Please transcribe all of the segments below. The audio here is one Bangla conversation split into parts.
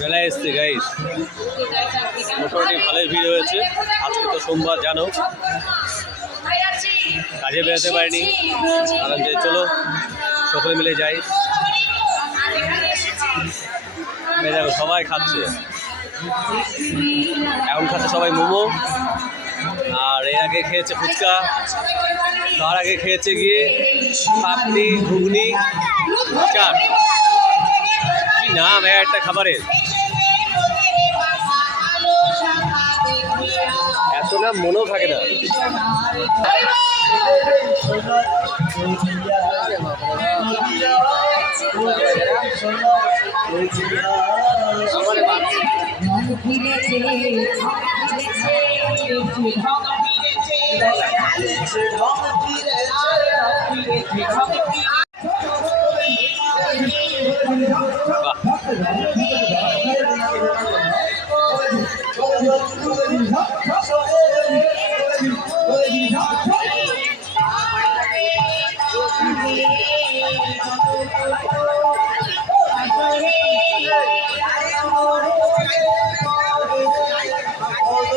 মেলায় এসছে গাইস, মোটামুটি ভালোই ভিড় হয়েছে। আজকে তো সোমবার, জানো, কাজে বেরোতে পারিনি। কারণ যে চলো সকলে মিলে যাই। দেখো সবাই খাচ্ছে, এখন খাচ্ছে সবাই মোমো, আর এর আগে খেয়েছে ফুচকা, তার আগে খেয়েছে গিয়ে পাপড়ি, ঘুগনি, চাট। কি নাম একটা খাবারের, এত নাম মনেও থাকে না।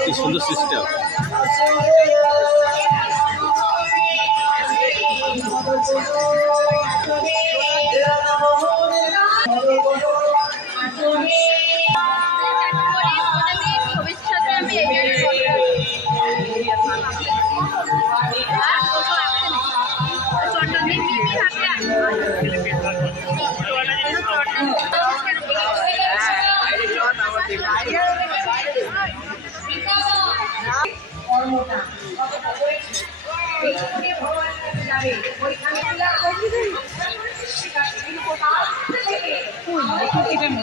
কি সুন্দর সিস্টেম। ওইখানে